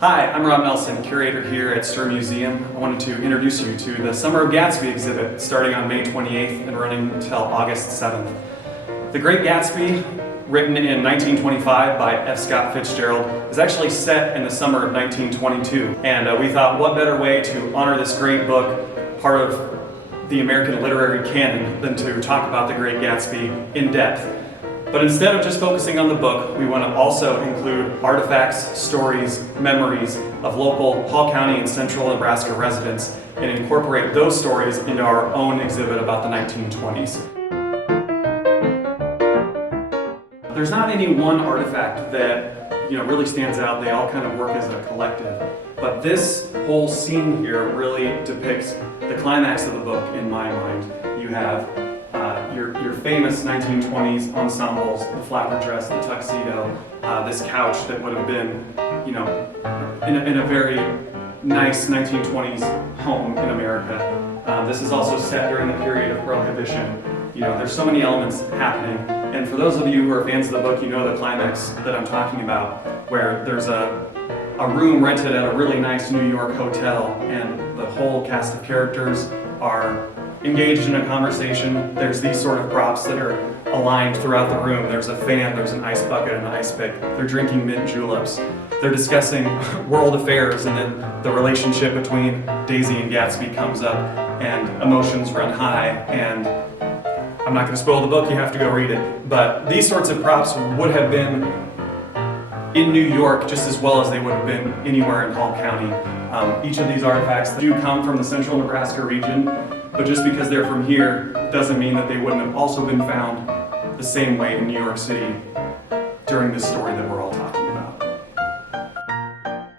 Hi, I'm Rob Nelson, curator here at Stir Museum. I wanted to introduce you to the Summer of Gatsby exhibit starting on May 28th and running until August 7th. The Great Gatsby, written in 1925 by F. Scott Fitzgerald, is actually set in the summer of 1922. And we thought, what better way to honor this great book, part of the American literary canon, than to talk about the Great Gatsby in depth. But instead of just focusing on the book, we want to also include artifacts, stories, memories of local Hall County and central Nebraska residents and incorporate those stories into our own exhibit about the 1920s. There's not any one artifact that really stands out. They all kind of work as a collective. But this whole scene here really depicts the climax of the book in my mind. You have your famous 1920s ensembles, the flapper dress, the tuxedo, this couch that would have been, in a very nice 1920s home in America. This is also set during the period of Prohibition. There's so many elements happening. And for those of you who are fans of the book, you know the climax that I'm talking about, where there's a room rented at a really nice New York hotel, and the whole cast of characters are engaged in a conversation. There's these sort of props that are aligned throughout the room. There's a fan, there's an ice bucket, and an ice pick. They're drinking mint juleps. They're discussing world affairs, and then the relationship between Daisy and Gatsby comes up, and emotions run high. And I'm not going to spoil the book, you have to go read it. But these sorts of props would have been in New York just as well as they would have been anywhere in Hall County. Each of these artifacts do come from the central Nebraska region, but just because they're from here doesn't mean that they wouldn't have also been found the same way in New York City during this story that we're all talking about.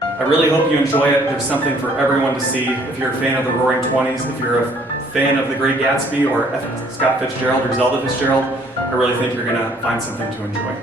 I really hope you enjoy it. There's something for everyone to see. If you're a fan of the Roaring Twenties, if you're a fan of the Great Gatsby or F. Scott Fitzgerald or Zelda Fitzgerald, I really think you're going to find something to enjoy.